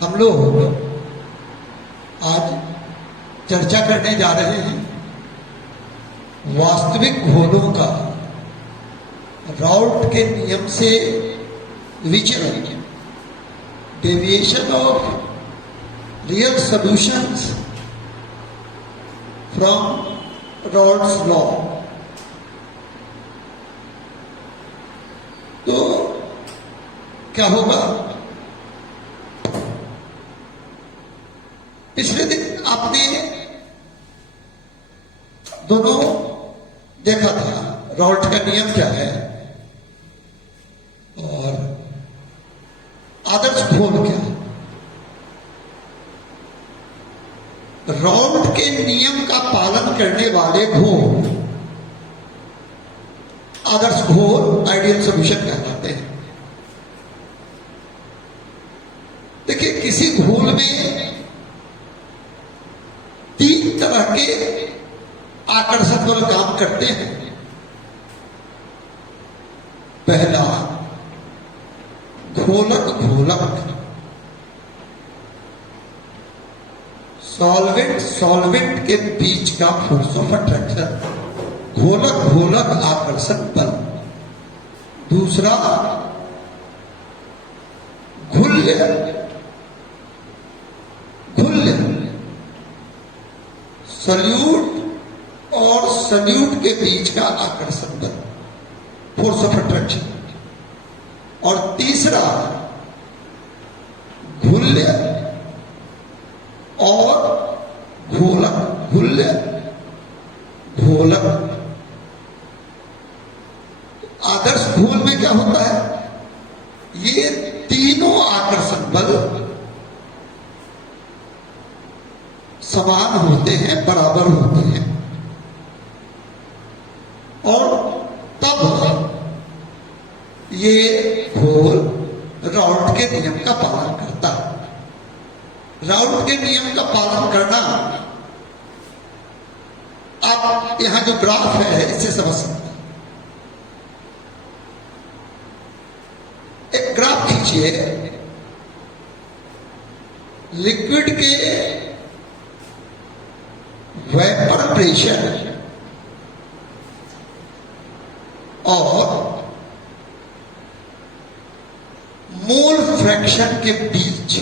हम लोग आज चर्चा करने जा रहे हैं वास्तविक घोलों का राउट के नियम से विचलन, deviation of real solutions from routes law. तो क्या होगा? पिछले दिन आपने दोनों देखा था राउट का नियम क्या है और आदर्श घोल क्या है। राउट के नियम का पालन करने वाले घोल आदर्श घोल, आइडियल सॉल्यूशन कहलाते हैं। देखिए, किसी घोल में तीन तरह के आकर्षण बल काम करते हैं। पहला, घोलक घोलक, सॉल्वेंट सॉल्वेंट के बीच का फोर्स ऑफ अट्रैक्शन, घोलक घोलक आकर्षण बल। दूसरा, घुल्य घुल्य, सल्यूट और सल्यूट के बीच का आकर्षण बल, फोर्स ऑफ अट्रैक्शन। और तीसरा, घुल्य और घोलक, घुल्य घोलक। आदर्श घोल में क्या होता है? ये तीनों आकर्षण बल समान होते हैं, बराबर होते हैं, और तब ये घोल राउट के नियम का पालन करता है। राउट के नियम का पालन करना आप यहां जो ग्राफ है इससे समझ सकते हैं। एक ग्राफ खींचिए, लिक्विड के वेपर प्रेशर और मोल फ्रैक्शन के बीच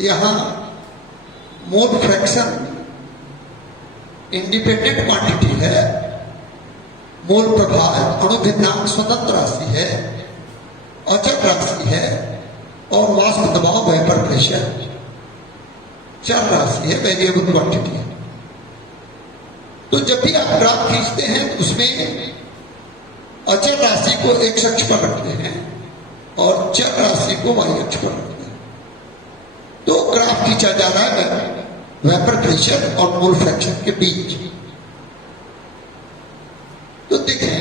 यहां मोल फ्रैक्शन इंडिपेंडेंट क्वांटिटी है, मोल प्रभाव अणुभिन्नांक स्वतंत्र राशि है, अचल राशि है, और वाष्प दबाव वेपर प्रेशर चर राशि है, वेरिएबल क्वांटिटी है। तो जब भी आप ग्राफ खींचते हैं तो उसमें अचल राशि को एक्स अक्ष पर रखते हैं और चर राशि को वाई अक्ष पर रखते हैं। तो ग्राफ खींचा जा रहा है वेपर प्रेशर और मोल फ्रैक्शन के बीच। तो देखें,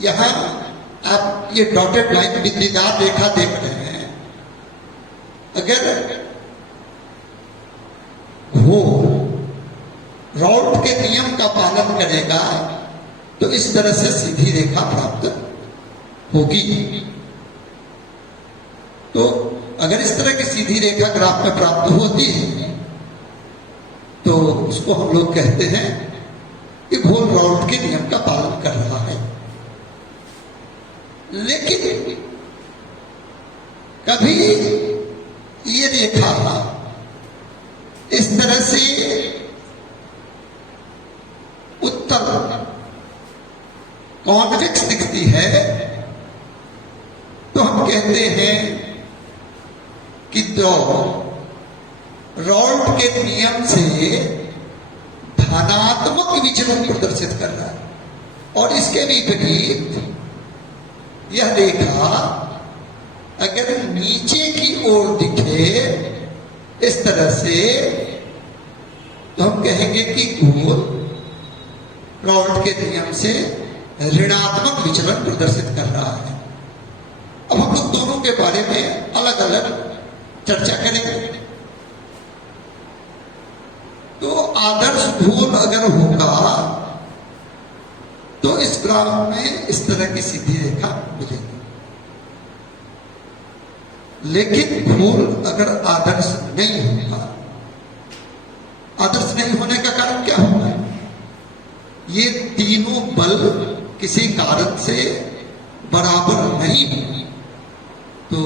यहां आप ये डॉटेड लाइन, बिंदीदार रेखा देख रहे हैं। अगर घोल राउट के नियम का पालन करेगा तो इस तरह से सीधी रेखा प्राप्त होगी। तो अगर इस तरह की सीधी रेखा ग्राफ में प्राप्त होती है तो उसको हम लोग कहते हैं कि घोल राउट के नियम का पालन कर रहा है। लेकिन कभी ये रेखा इस तरह से उत्तल कॉन्वेक्स दिखती है तो हम कहते हैं कि राउट के नियम से धनात्मक विचलन प्रदर्शित कर रहा है। और इसके विपरीत यह रेखा अगर नीचे की ओर दिखे इस तरह से तो हम कहेंगे कि घोल राउट के नियम से ऋणात्मक विचलन प्रदर्शित कर रहा है। अब हम लोग दोनों के बारे में अलग अलग चर्चा करेंगे। तो आदर्श घोल अगर होगा तो इस ग्राफ में इस तरह की सीधी रेखा मिलेगी। लेकिन घोल अगर आदर्श नहीं होगा, आदर्श नहीं होने का कारण क्या होगा? ये तीनों बल किसी कारण से बराबर नहीं होंगे, तो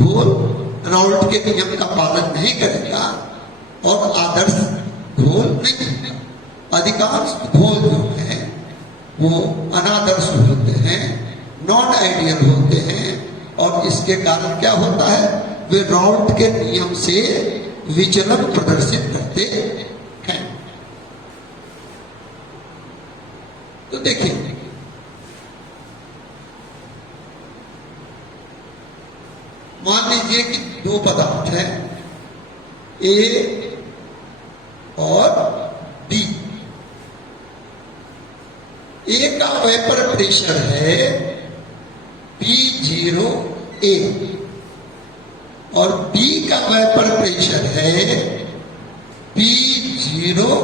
घोल राउल्ट के नियम का पालन नहीं करेगा और आदर्श घोल नहीं होगा। अधिकांश घोल जो है वो अनादर्श होते हैं, नॉन आइडियल होते हैं, और इसके कारण क्या होता है? वे राउल्ट के नियम से विचलन प्रदर्शित करते हैं। तो देखिए, मान लीजिए कि दो पदार्थ हैं, ए और बी। ए का वेपर प्रेशर है P0A और बी का वेपर प्रेशर है P0B,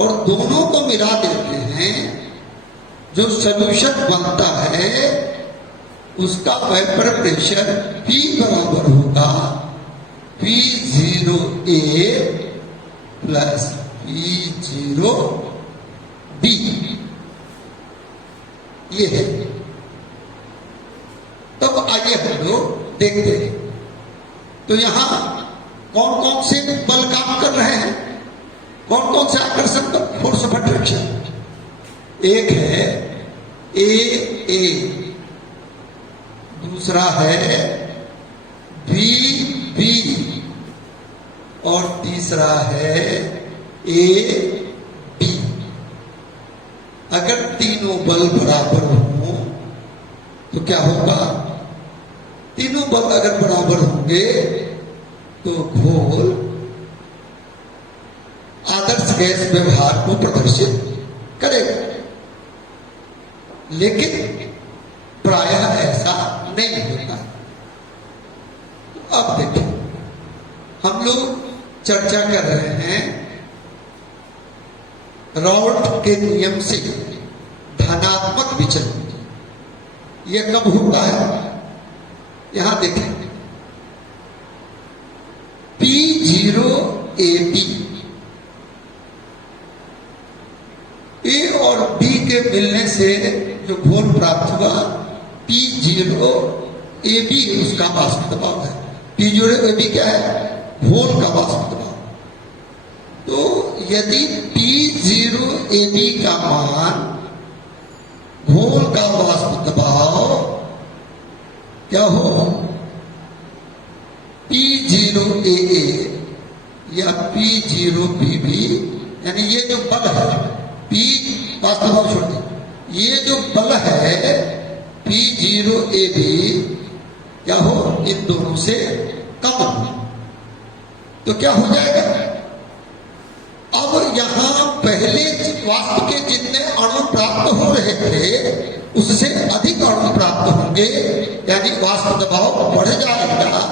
और दोनों को मिला देते हैं, जो सॉल्यूशन बनता है उसका वेपर प्रेशर P बराबर होगा P0A प्लस P0B। ये है। तब आइए हम लोग देखते हैं, तो यहां कौन कौन से बल काम कर रहे हैं, कौन कौन से आकर्षण का फोर्स ऑफ अट्रैक्शन? एक है ए, दूसरा है बी, और तीसरा है ए, बी। अगर तीनों बल बराबर हो तो क्या होगा? तीनों बल अगर बराबर होंगे तो घोल आदर्श गैस व्यवहार को प्रदर्शित करेगा, लेकिन प्रायः ऐसा नहीं होता। तो अब देखिए, हम लोग चर्चा कर रहे हैं राउल्ट के नियम से धनात्मक विचलन। यह कब होता है? यहां देखें, P0AB, ए और बी के मिलने से जो घोल प्राप्त हुआ P0AB उसका वाष्प दबाव है। P0AB क्या है? घोल का वाष्प दबाव। तो यदि P0AB का मान घोल का वाष्प दबाव क्या हो? P0AA या P0BB, यानी ये जो बल है, P वाष्प दबाव छोड़ दे, ये जो बल है P0AB क्या हो? इन दोनों से कम हो, तो क्या हो जाएगा? अब यहां पहले वाष्प के जितने अणु प्राप्त हो रहे थे उससे अधिक अणु प्राप्त होंगे, यानी वाष्प दबाव बढ़ जाएगा,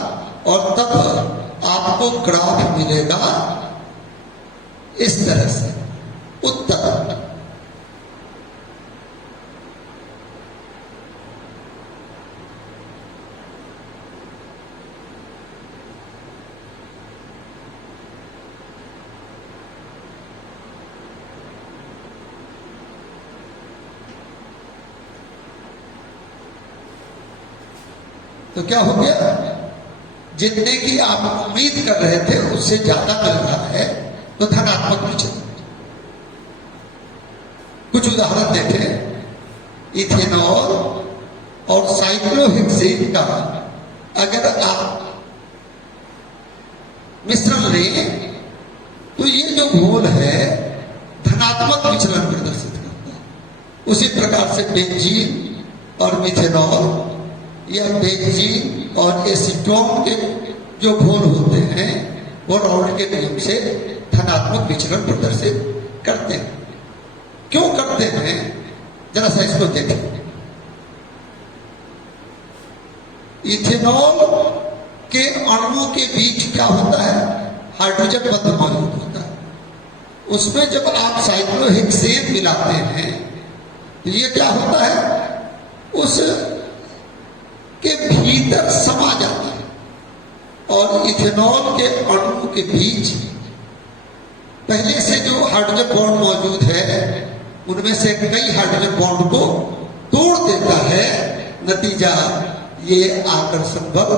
और तब आपको ग्राफ मिलेगा इस तरह से। उत्तर तो क्या हो गया? जितने की आप उम्मीद कर रहे थे उससे ज्यादा मिल रहा है, तो धनात्मक विचलन। कुछ उदाहरण देखें। इथेनॉल और साइक्लोहेक्सेन का अगर आप मिश्रण लें तो ये जो घोल है धनात्मक विचलन प्रदर्शित करता है। उसी प्रकार से बेंजीन और मिथेनॉल या बेंजीन और एसीटोन के जो घोल होते हैं वो राउल्ट के नियम से धनात्मक विचलन प्रदर्शित करते हैं। क्यों करते हैं? जरा सा इसको देखें। इथेनॉल के अणुओं के बीच क्या होता है? हाइड्रोजन बंध मौजूद होता है। उसमें जब आप साइक्लोहेक्सेन मिलाते हैं तो ये क्या होता है? उस के भीतर समा जाता है और इथेनॉल के अणु के बीच पहले से जो हाइड्रोजन बॉन्ड मौजूद है उनमें से कई हाइड्रोजन बॉन्ड को तोड़ देता है। नतीजा ये आकर्षण बल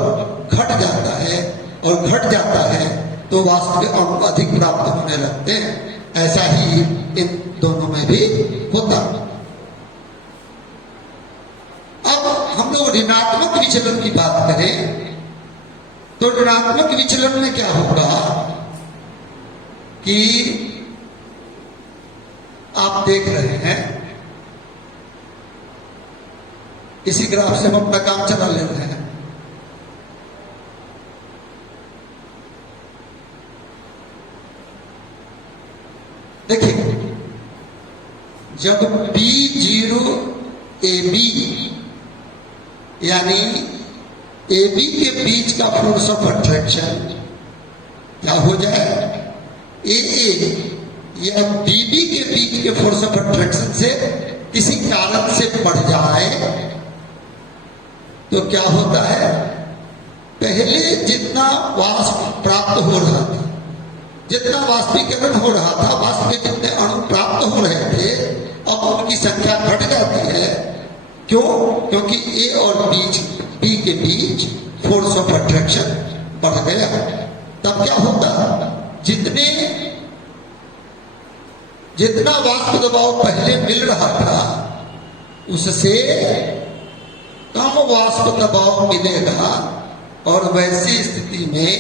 घट जाता है और घट जाता है तो वास्तविक अणु अधिक प्राप्त होने लगते हैं। ऐसा ही इन दोनों में भी होता। अब हम लोग ऋणात्मक विचलन की बात करें तो ऋणात्मक विचलन में क्या होगा कि आप देख रहे हैं इसी ग्राफ से हम अपना काम चला ले रहे हैं। देखिए जब B0 AB यानी AB के बीच का फोर्स ऑफ अट्रैक्शन क्या हो जाए AA या BB के बीच के फोर्स ऑफ अट्रैक्शन से किसी कारण से बढ़ जाए तो क्या होता है, पहले जितना वाष्प प्राप्त हो रहा था, जितना वाष्पीकरण हो रहा था, वाष्प के जितने अणु प्राप्त हो रहे थे अब उनकी संख्या घट जाती है। क्यों? क्योंकि ए और बी के बीच फोर्स ऑफ अट्रैक्शन बढ़ गया। तब क्या होता, जितना वाष्प दबाव पहले मिल रहा था उससे कम वाष्प दबाव मिलेगा और वैसी स्थिति में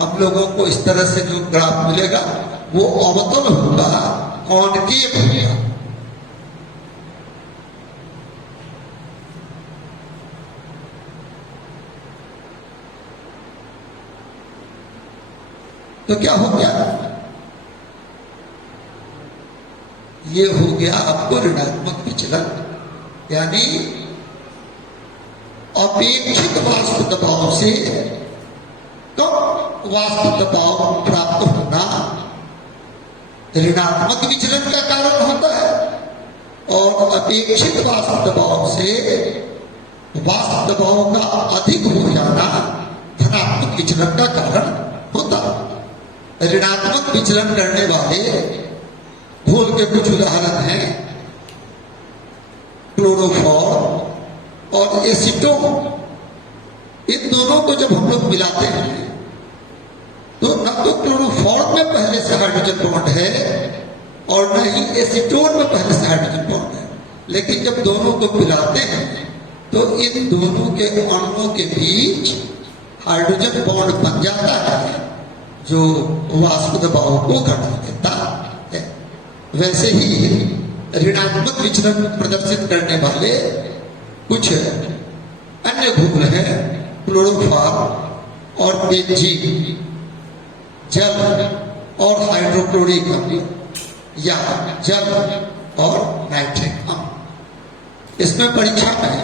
हम लोगों को इस तरह से जो ग्राफ मिलेगा वो अवतल होगा, कॉनकेव होगा। तो क्या हो गया, ये हो गया आपको ऋणात्मक विचलन, यानी अपेक्षित वाष्प दबाव से कम वाष्प दबाव प्राप्त होना ऋणात्मक विचलन का कारण होता है और अपेक्षित वाष्प दबाव से वाष्प दबाव का अधिक हो जाना धनात्मक विचलन का कारण होता है। ऋणात्मक विचलन करने वाले घोल के कुछ उदाहरण हैं क्लोरोफॉर्म और एसीटोन। इन दोनों को जब हम लोग मिलाते हैं तो न तो क्लोरोफॉर्म में पहले से हाइड्रोजन बॉन्ड है और न ही एसीटोन में पहले से हाइड्रोजन बॉन्ड है, लेकिन जब दोनों को मिलाते हैं तो इन दोनों के अणुओं के बीच हाइड्रोजन बॉन्ड बन जाता है जो वाष्प दबाव को घटा देता है। वैसे ही ऋणात्मक विचलन प्रदर्शित करने वाले कुछ अन्य घोल हैं क्लोरोफॉर्म और बेंजीन, जल और हाइड्रोक्लोरिक अम्ल या जल और नाइट्रिक अम्ल। इसमें परीक्षा में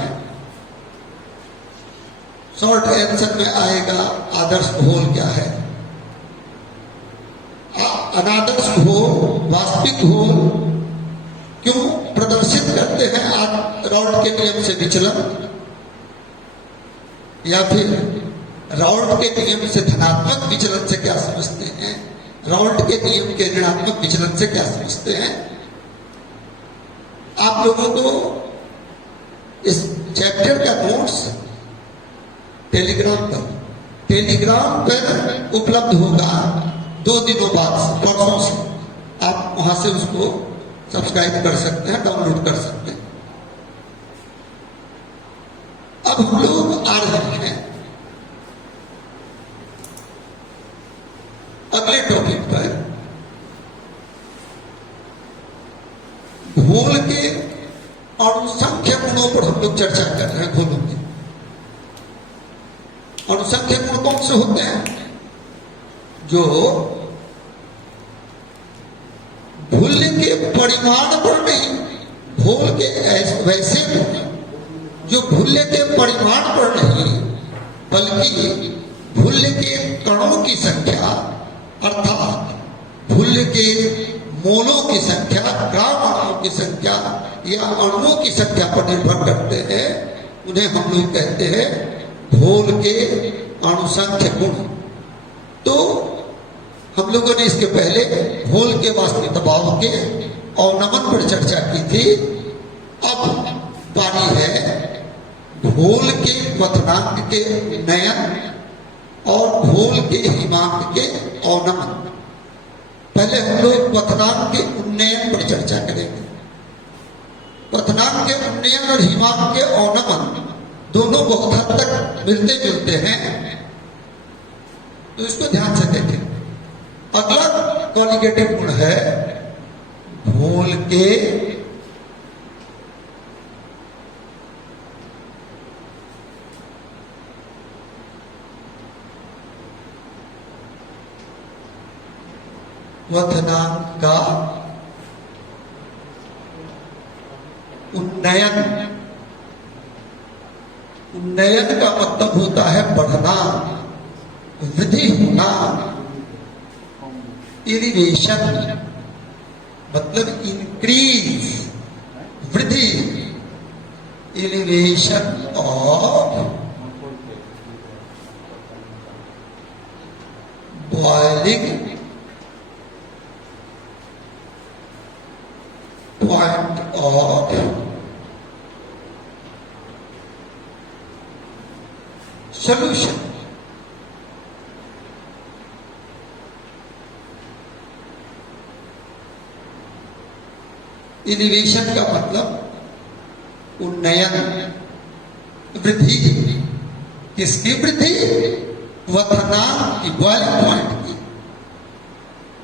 शॉर्ट आंसर में आएगा आदर्श घोल क्या है, अनादर्श घोल, वास्तविक घोल क्यों प्रदर्शित करते हैं राउल्ट के नियम से विचलन, या फिर राउल्ट के नियम से धनात्मक विचलन से क्या समझते हैं, राउल्ट के नियम के ऋणात्मक विचलन से क्या समझते हैं। आप लोगों को इस चैप्टर का नोट्स टेलीग्राम पर उपलब्ध होगा 2 दिनों बाद, परसों से आप वहां से उसको सब्सक्राइब कर सकते हैं, डाउनलोड कर सकते हैं। अब हम लोग आ रहे हैं अगले टॉपिक पर, घोल के अणुसंख्य गुणों पर हम लोग चर्चा कर रहे हैं। घोलों के अणुसंख्य गुण कौन से होते हैं, जो घोल के परिमाण पर नहीं, घोल के वैसे जो घोल के परिमाण पर नहीं बल्कि घोल के कणों की संख्या अर्थात घोल के मोलों की संख्या, ग्राम अणुओं की संख्या या अणुओं की संख्या पर निर्भर करते हैं। उन्हें हम लोग कहते हैं घोल के अणुसंख्य गुण। तो हम लोगों ने इसके पहले घोल के वास्तविक दबाव के अवनमन पर चर्चा की थी। अब बारी है घोल के क्वथनांक के उन्नयन और घोल के हिमांक के अवनमन। पहले हम लोग क्वथनांक के उन्नयन पर चर्चा करेंगे। क्वथनांक के उन्नयन और हिमांक के अवनमन दोनों बहुत हद तक मिलते जुलते हैं, तो इसको ध्यान से देखें। अगला कॉलिगेटिव गुण है घोल के क्वथनांक का उन्नयन। उन्नयन का मतलब होता है बढ़ना, वृद्धि होना। एलिवेशन मतलब इंक्रीज, वृद्धि। Elevation of boiling point of solution। Innovation का मतलब उन्नयन, वृद्धि। किसकी वृद्धि? क्वथनांक की, बॉइलिंग पॉइंट की।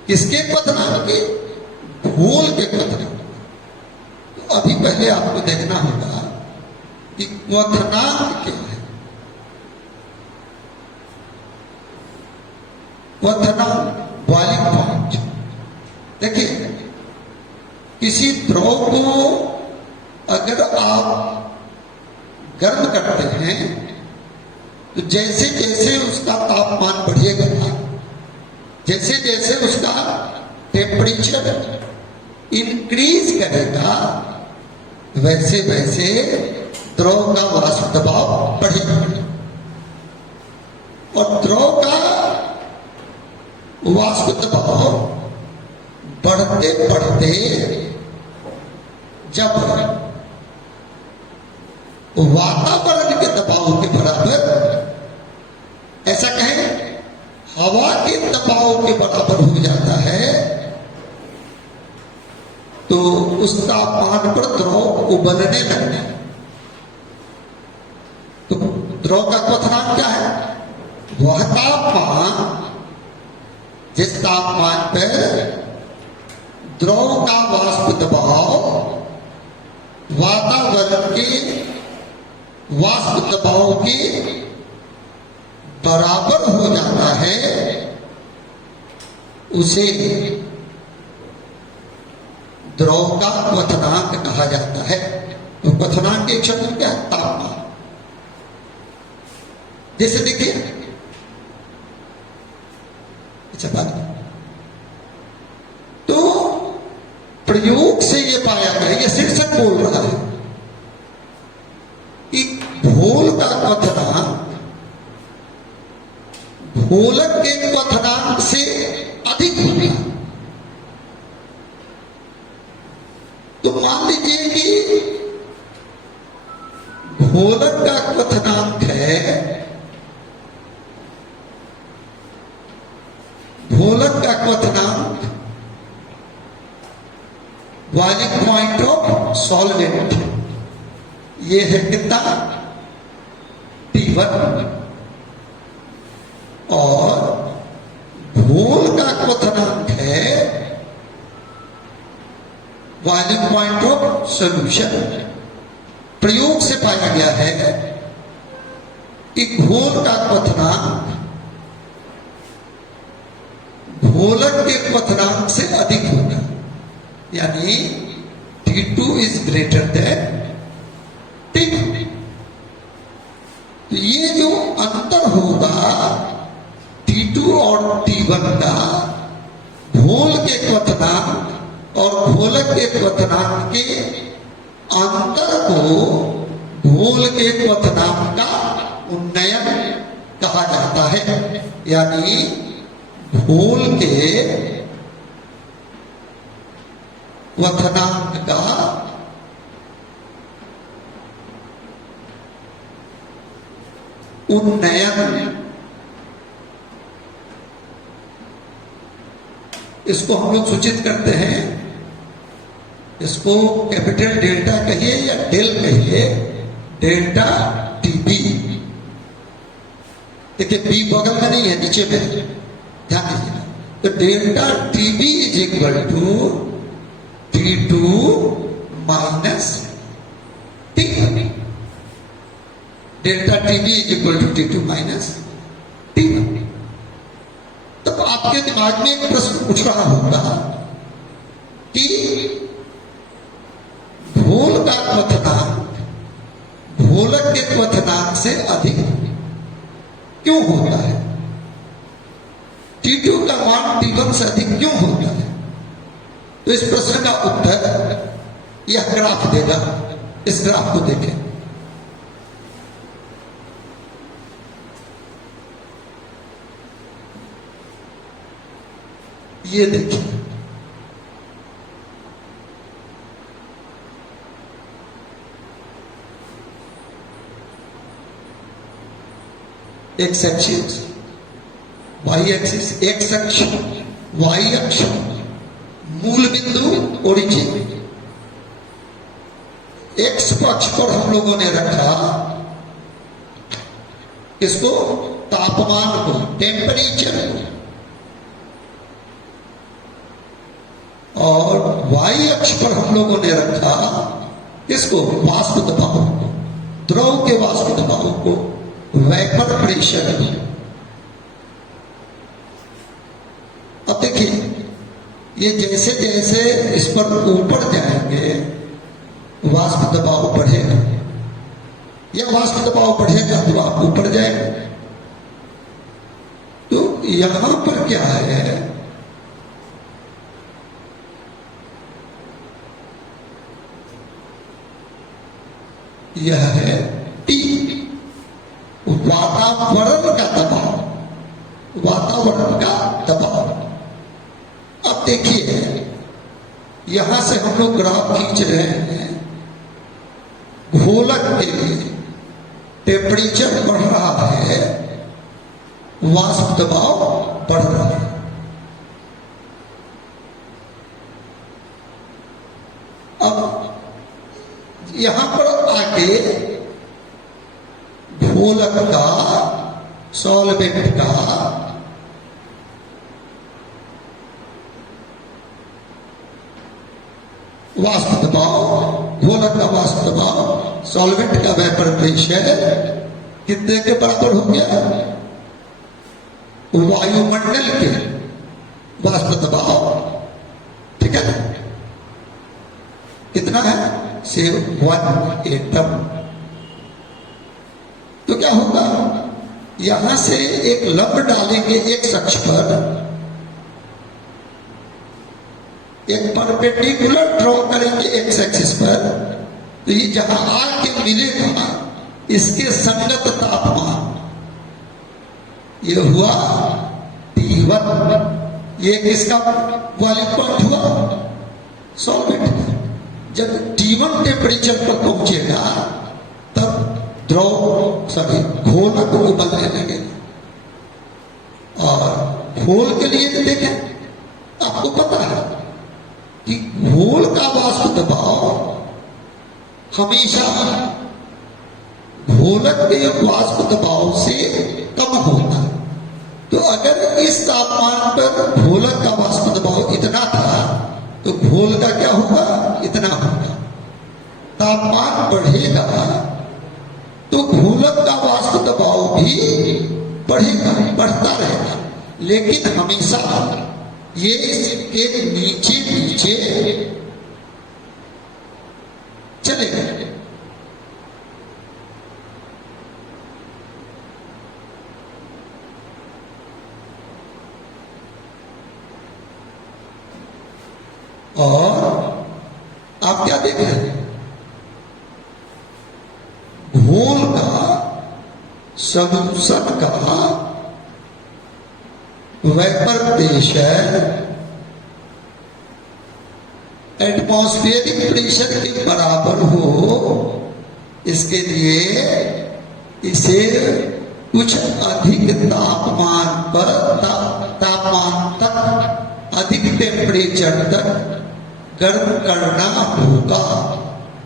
किसके क्वथनांक की? घोल के क्वथनांक। अभी पहले आपको देखना होगा कि क्वथनांक क्या है। क्वथनांक बॉइलिंग पॉइंट। देखिए, किसी द्रव को अगर आप गर्म करते हैं तो जैसे जैसे उसका तापमान बढ़ेगा, जैसे जैसे उसका टेम्परेचर इंक्रीज करेगा, वैसे वैसे द्रव का वाष्प दबाव बढ़ेगा। और द्रव का वाष्प दबाव बढ़ते बढ़ते जब वातावरण के दबाव के बराबर, ऐसा कहें हवा के दबाव के बराबर हो जाता है, तो उस तापमान पर द्रव उबलने लगता है। तो द्रव का क्वथनांक क्या है? वह तापमान जिस तापमान पर द्रव का वाष्प दबाव वातावरण के वाष्प दबाव के बराबर हो जाता है, उसे द्रव का क्वथनांक कहा जाता है। तो क्वथनांक के एक शब्द क्या है? तापमान। जैसे देखिए, अच्छा बात, तो प्रयोग से ये पाया गया, ये शीर्षक बोल रहा है कि घोल का क्वथनांक घोलक के क्वथनांक से अधिक होगा। तो मान लीजिए कि घोलक का क्वथनांक है, घोलक का क्वथनांक बॉइलिंग पॉइंट ऑफ सॉल्वेंट, ये है कितना? T1। और घोल का क्वथनांक है बॉइलिंग पॉइंट ऑफ सॉल्यूशन। प्रयोग से पाया गया है कि घोल का क्वथनांक घोलक के क्वथनांक से अधिक होगा, यानी T2 is greater than T1। तो ये जो अंतर होगा T2 और T1 का, घोल के क्वथनांक और घोलक के क्वथनांक के अंतर को घोल के क्वथनांक का उन्नयन कहा जाता है। यानी घोल के क्वथनांक का उन्नयन, इसको हम लोग सूचित करते हैं। इसको कैपिटल डेल्टा कहिए या डेल कहिए, डेल्टा टीबी। देखिए बी बगल में नहीं है, नीचे में, ध्यान दीजिए। तो delta TB is equal to T2 minus T। Delta TB is equal to T2 minus T। तो आपके दिमाग में एक प्रश्न उठ रहा होगा कि घोल का क्वथनांक घोलक के क्वथनांक से अधिक क्यों होता है? T2 का मान T1 से अधिक क्यों होता है? तो इस प्रश्न का उत्तर यह ग्राफ देगा। इस ग्राफ को देखें। ये देखिए, X axis, Y axis, X अक्ष, वाई अक्ष, मूल बिंदु ओरिजिन। एक्स पक्ष पर हम लोगों ने रखा इसको, तापमान को, टेम्परेचर को, और वाई अक्ष पर हम लोगों ने रखा इसको, वाष्प दबाव को, द्रव के वाष्प दबाव को, वेपर प्रेशर को। अब देखिए, ये जैसे जैसे इस पर ऊपर जाएंगे वाष्प दबाव बढ़ेगा, या वाष्प दबाव बढ़ेगा तो आप ऊपर जाएंगे। तो यहां पर क्या है, यह है टी, वातावरण का दबाव, वातावरण का दबाव। अब देखिए, यहां से हम लोग ग्राफ खींच रहे हैं, घोलक के लिए टेम्परेचर बढ़ रहा है, वाष्प दबाव बढ़ रहा है। अब यहां पर आके घोलक का, सॉल्वेंट का वाष्प दबाव, घोलक का वाष्प दबाव, सॉल्वेंट का वेपर प्रेशर कितने के बराबर हो गया? वायुमंडल के वाष्प दबाव, ठीक है, कितना है? से 1 एटम। तो क्या होगा, यहां से एक लंब डालेंगे एक अक्ष पर, एक परपेंडिकुलर ड्रॉ करेंगे एक्स एक्सिस पर, तो ये जहां आके मिलेगा इसके संगत तापमान, ये हुआ T1। ये किसका बॉइलिंग पॉइंट हुआ? सॉल्वेंट का। जब T1 टेम्परेचर पर पहुंचेगा तब द्रव, सभी घोलक उबलने लगेगा। और घोल के लिए देखें, आपको पता है कि घोल का वाष्प दबाव हमेशा घोलक के वाष्प दबाव से कम होता है। तो अगर इस तापमान पर घोलक का वाष्प दबाव इतना था तो घोल का क्या होगा? इतना होगा। तापमान बढ़ेगा तो घोलक का वाष्प दबाव भी बढ़ेगा, बढ़ता रहेगा, लेकिन हमेशा ये इसके नीचे नीचे चलेगा। और आप क्या देख रहे हैं? सॉल्यूशन का वेपर प्रेशर एटमॉस्फेरिक प्रेशर के बराबर हो, इसके लिए इसे कुछ अधिक तापमान पर तापमान तक, अधिक टेम्परेचर तक गर्म करना होगा,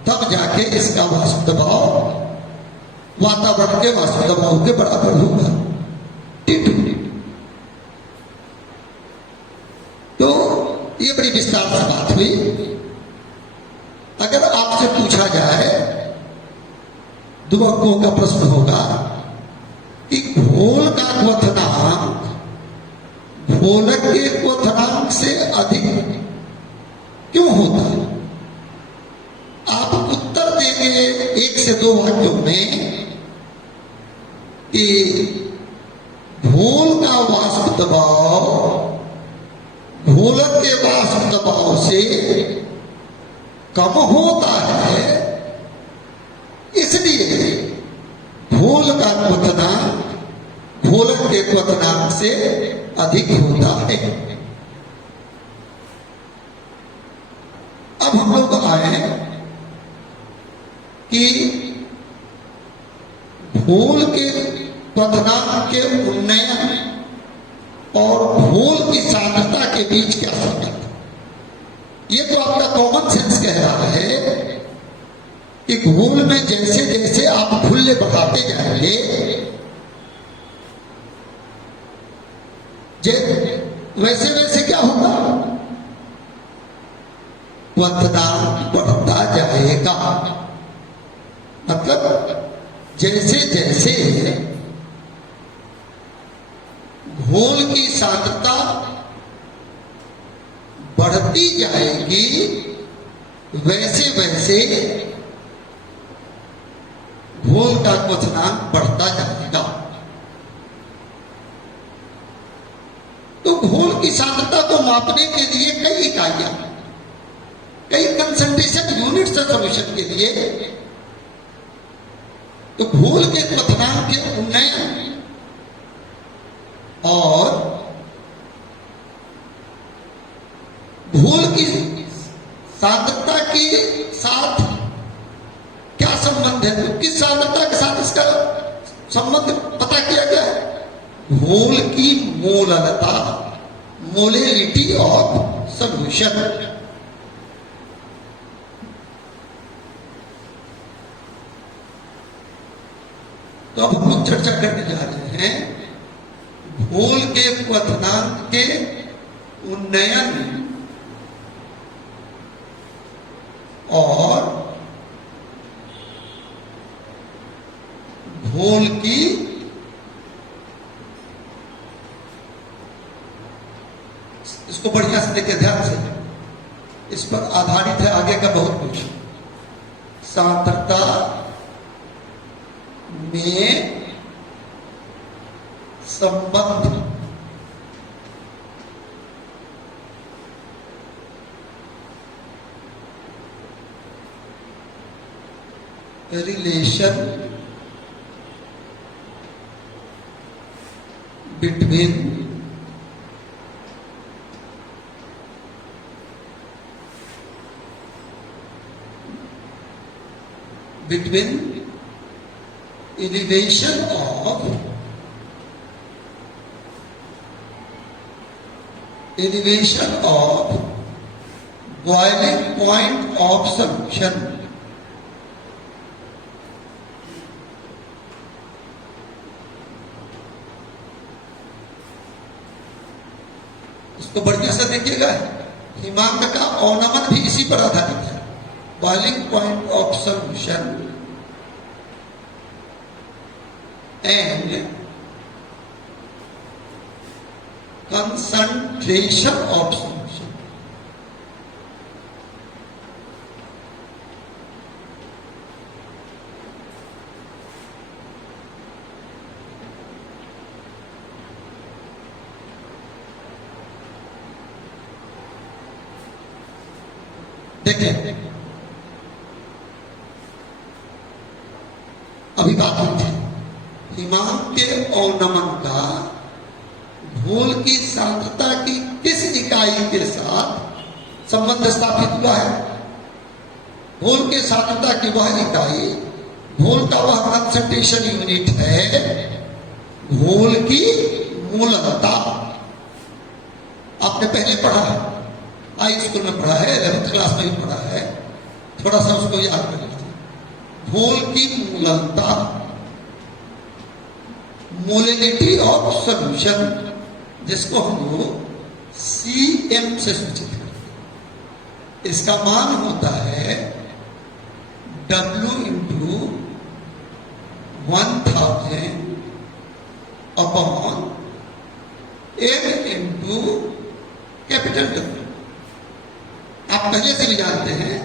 तब जाके इसका वाष्प दबाव वातावरण के वाष्प दबाव के बराबर होगा। T2। तो ये बड़ी विस्तार से बात हुई। अगर आपसे पूछा जाए, दो अंकों का प्रश्न होगा कि घोल का क्वथनांक घोलक के क्वथनांक से अधिक क्यों होता है? आप उत्तर देंगे 1 से 2 वाक्यों में कि घोल का वाष्प दबाव घोलक के वाष्प दबाव से कम होता है, इसलिए घोल का क्वथनांक घोलक के क्वथनांक से अधिक होता है। अब हम लोग आए कि घोल के क्वथनांक के उन्नयन और घोल की सांद्रता के बीच क्या संबंध है? ये तो आपका कॉमन सेंस कह रहा है कि घोल में जैसे जैसे आप खुले बढ़ाते जाएंगे, वैसे वैसे क्या होगा? क्वथनांक बढ़ता जाएगा। मतलब जैसे जैसे घोल की सांद्रता बढ़ती जाएगी, वैसे वैसे घोल का क्वथनांक बढ़ता जाएगा। तो घोल की सांद्रता को मापने के लिए कई इकाइयां, कई कंसंट्रेशन यूनिट्स है सॉल्यूशन के लिए। तो घोल के क्वथनांक के उन्नयन और घोल की सांद्रता के साथ क्या संबंध है? तो किस सांद्रता के साथ इसका संबंध पता किया गया है? घोल की मोललता, मोलेलिटी ऑफ सॉल्यूशन। तो अब हम लोग चर्चा करने जा रहे हैं घोल के क्वथनांक के उन्नयन और घोल की इसको बढ़िया से देखिए, ध्यान से, इस पर आधारित है आगे का बहुत कुछ। सांद्रता में संबंध relation between elevation of boiling point of solution इसको बढ़िया से देखिएगा। हिमांक का औनमन भी इसी पर आधारित है। Boiling point of solution and concentration of solution. देखें, अभी बात हुई थी दिमाग के अवनमन का भूल की सांद्रता की किस इकाई के साथ संबंध स्थापित हुआ है? भूल के सांद्रता की वह इकाई, भूल का वह कंसंट्रेशन यूनिट है, भूल की मूलता। आपने पहले पढ़ा है, हाई स्कूल में पढ़ा है, 11th क्लास में भी पढ़ा है, थोड़ा सा उसको याद कर लीजिए। भूल की मूलता, मोलिनिटी ऑफ सॉल्यूशन, जिसको हम लोग CM से सूचित करते हैं। इसका मान होता है W into 1000 upon M into capital W। आप पहले से भी जानते हैं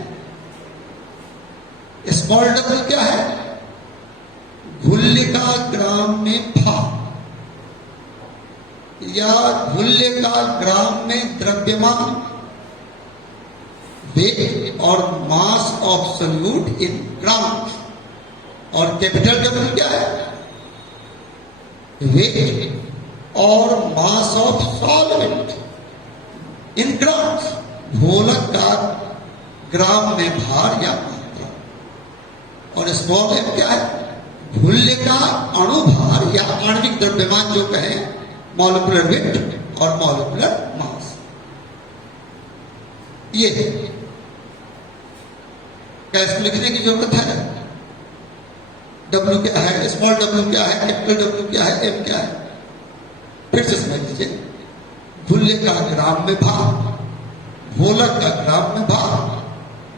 स्मॉल w क्या है? घुल्लिका ग्राम में भार, या घुल्लिका ग्राम में द्रव्यमान वेट और मास ऑफ सॉल्यूट इन ग्राम। और कैपिटल W क्या है? वेट और mass of solvent in grams. घोलक का ग्राम में भार या मात्रा। और स्मॉल m क्या है? घुल्य का अणुभार या आणविक द्रव्यमान जो कहें, मॉलिक्यूलर वेट और मॉलिक्यूलर मास। ये है। क्या इसको लिखने की जरूरत है? W क्या है, स्मॉल w क्या है, कैपिटल W क्या है, m क्या है? फिर से समझ लीजिए। घुल्य का ग्राम में भार, घोलक का ग्राम में भार,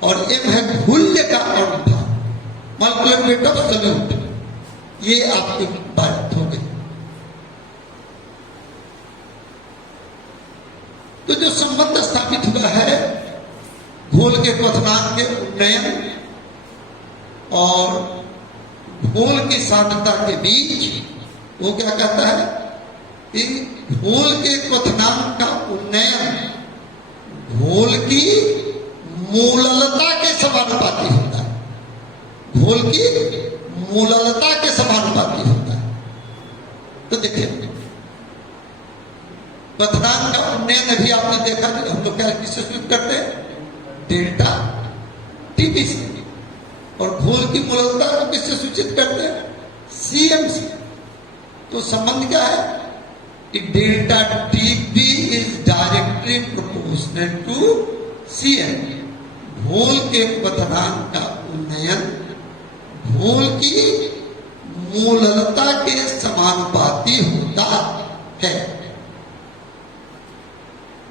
और m है घुल्य का अणुभार, मॉलिक्यूलर वेट ऑफ सॉल्यूट। ये आपकी बात हो गई। तो जो संबंध स्थापित हुआ है घोल के क्वथनांक के उन्नयन और घोल की सांद्रता के बीच, वो क्या कहता है कि घोल के क्वथनांक का उन्नयन घोल की मूललता के समानुपाती होता है। घोल की मूललता के समानुपाती होता है। तो देखिए, क्वथनांक का उन्नयन अभी आपने देखा, हम लोग क्या किससे सूचित करते हैं? डेल्टा टीपी से। और घोल की मूललता को किससे सूचित करते हैं? CM से। तो संबंध क्या है कि delta TP is directly proportional to CM। घोल के क्वथनांक का उन्नयन घोल की मूललता के समानुपाती होता है।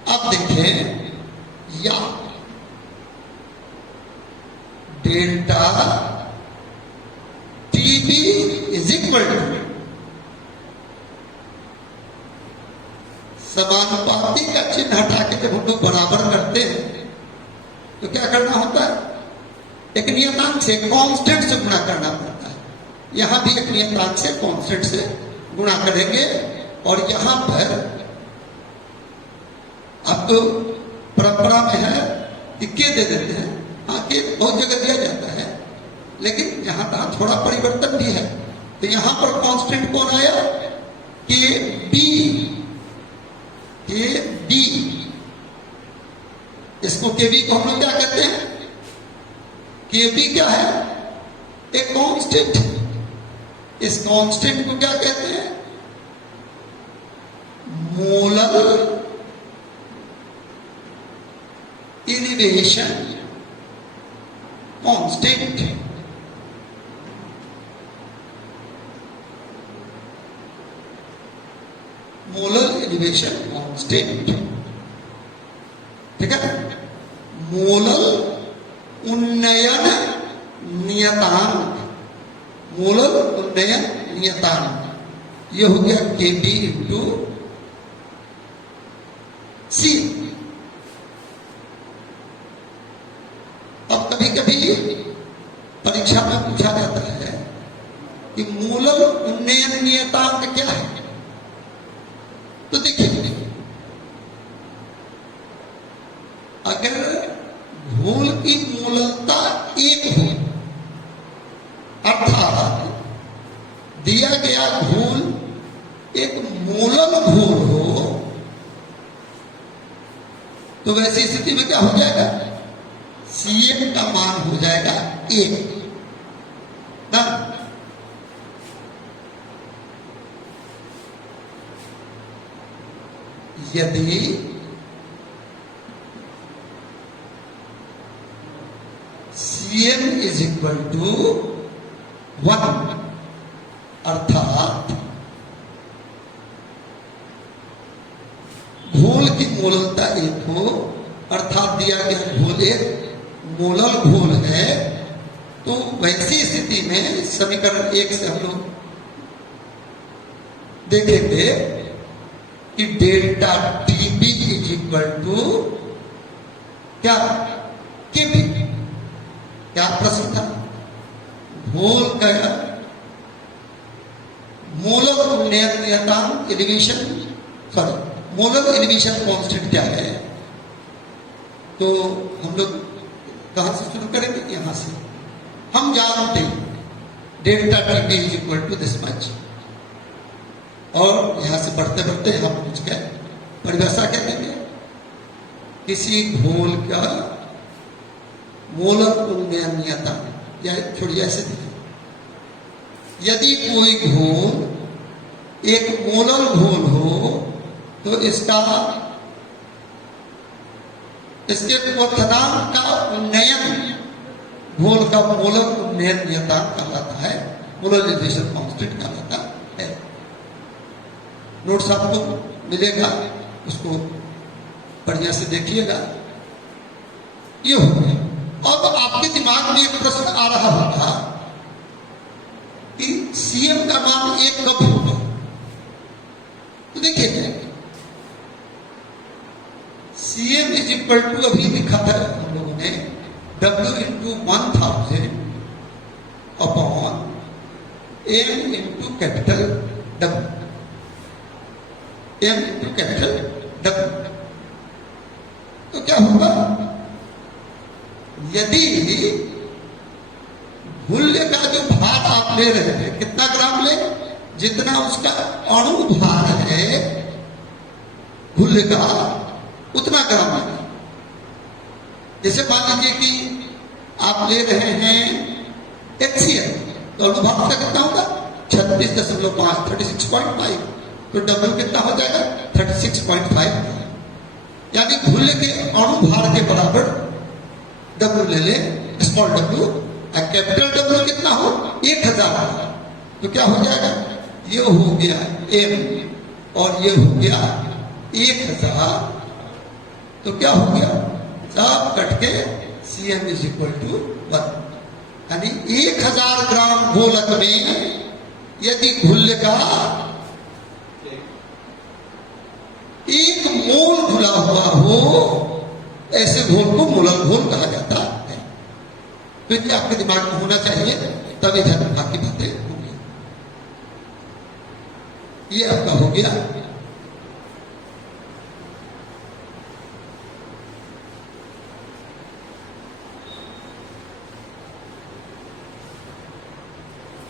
अब देखें, या delta TB is equal to समानुपाती का चिन्ह हटा के जब हम लोग बराबर करते हैं तो क्या करना होता है? एक नियतांक से, कांस्टेंट से गुणा करना पड़ता है। यहां भी एक नियतांक से, कांस्टेंट से गुणा करेंगे। और यहां पर आपको परंपरा में है कि के दे देते हैं। हाँ, के बहुत जगह दिया जाता है, लेकिन यहां थोड़ा परिवर्तन भी है। तो यहां पर कांस्टेंट कौन आया? के बी। इसको के बी को हम लोग क्या कहते हैं? के बी क्या है? एक कांस्टेंट। इस कांस्टेंट को क्या कहते हैं? Molar elevation constant. Molar elevation constant, ठीक है। मोलर उन्नयन नियतांक, मोलर उन्नयन नियतांक, यह हो गया Kb इंटू C। अब कभी कभी परीक्षा में पूछा जाता है कि मोलर उन्नयन नियतांक क्या है? तो देखिए, अगर घोल की मूललता 1 हो, अर्थात दिया गया घोल एक मोलल घोल हो तो वैसी स्थिति में क्या हो जाएगा? Cm का मान हो जाएगा 1 ना। यदि Cm इज इक्वल टू 1 अर्थात घोल की मोललता 1 हो, अर्थात दिया गया घोल एक मोलल घोल है, तो वैसी स्थिति में समीकरण 1 से हम लोग देखेंगे कि delta TB is equal to क्या? केबी। क्या प्रश्न था? घोल का मोलल उन्नयनतांक elevation, sorry molal elevation constant क्या है? तो हम लोग कहां से शुरू करेंगे? यहां से हम जानते हैं delta TB is equal to this much, और यहां से बढ़ते बढ़ते हम पूछ गए परिभाषा क्या देंगे? किसी घोल का मोलर उन्नयनीयता, या छोड़िए ऐसे देखिए, यदि कोई घोल एक मोलर घोल हो तो इसके क्वथनांक का उन्नयन घोल का मोलर उन्नयनीयता कहलाता है, मोलर एलिवेशन कांस्टेंट कहलाता है। नोट्स आपको मिलेगा, उसको बढ़िया से देखिएगा। ये हो गया। अब आपके दिमाग में एक प्रश्न आ रहा होगा कि Cm का मान 1 कब होगा? तो देखिए Cm इज इक्वल टू, अभी लिखा था हम लोगों ने, W into 1000 upon M into capital W, M into capital W। तो क्या होगा? यदि मूल्य का जो भार आप ले रहे हैं, कितना ग्राम ले, जितना उसका अणु भार है मूल्य का उतना ग्राम लेना। जैसे मान लीजिए कि आप ले रहे हैं HCl, तो अणु भार का कितना होगा? 36.5, 36.5, तो W कितना हो जाएगा? 36.5, यानी मूल्य के अणु भार के बराबर W ले ले, स्मॉल W, और कैपिटल W कितना हो? 1000, तो क्या हो जाएगा? ये हो गया M और ये हो गया 1000, तो क्या हो गया? सब कट के Cm इज इक्वल टू 1, यानी 1000 ग्राम घोलक में यदि घुल्य का 1 मोल घुला हुआ हो, ऐसे घोल को मोलल घोल कहा जाता है। तो ये आपके दिमाग में होना चाहिए, तब इधर बाकी बातें होंगी। ये आपका हो गया।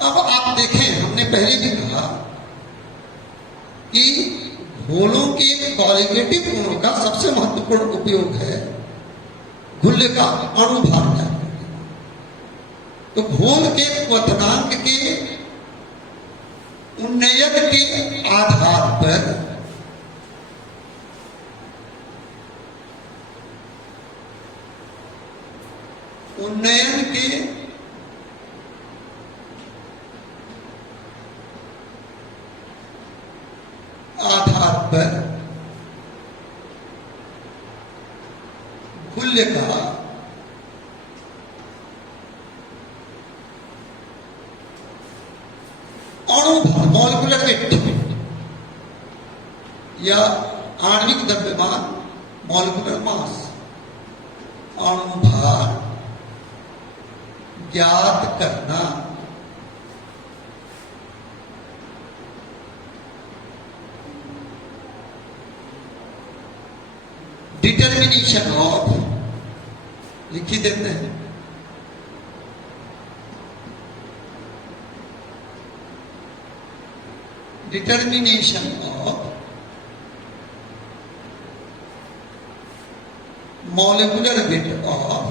अब आप देखें, हमने पहले भी कहा कि घोलों के क्वालिटेटिव गुणों का सबसे महत्वपूर्ण उपयोग है घुल्य का अणु भार ज्ञात करने। तो घोल के क्वथनांक के उन्नयन के आधार पर उन्नयन के आधार पर घुल्य का अणु भार, मॉलिक्यूलर वेट या आणविक द्रव्यमान, मॉलिक्यूलर मास, अणु भार ज्ञात करना। डिटर्मिनेशन ऑफ, लिखी देते हैं, determination of molecular weight of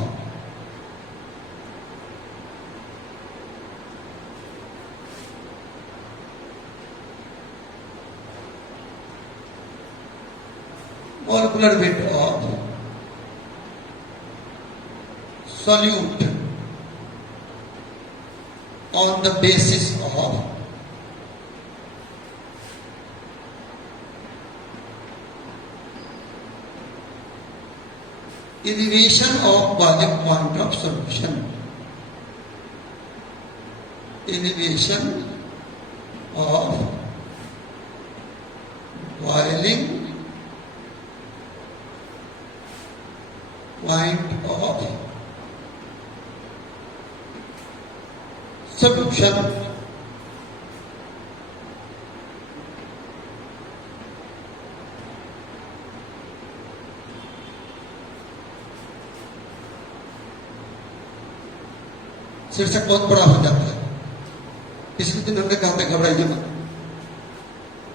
solute on the basis of elevation of boiling point of solution. Elevation of boiling point of solution. शीर्षक बहुत बड़ा हो जाता है, पिछले दिन हमने कहा था घबराइए मत,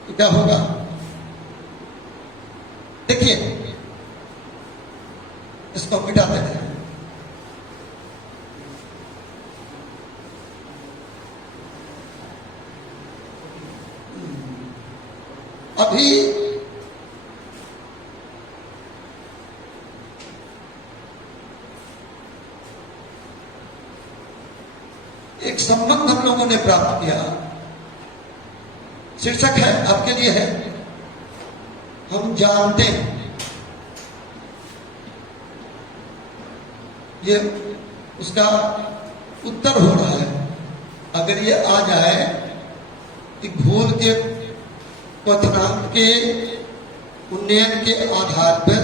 तो क्या होगा? देखिए, इसको मिटाते हैं। अभी एक संबंध हम लोगों ने प्राप्त किया, शीर्षक है आपके लिए है, हम जानते हैं। ये उसका उत्तर हो रहा है। अगर ये आ जाए कि घोल के क्वथनांक के उन्नयन के आधार पर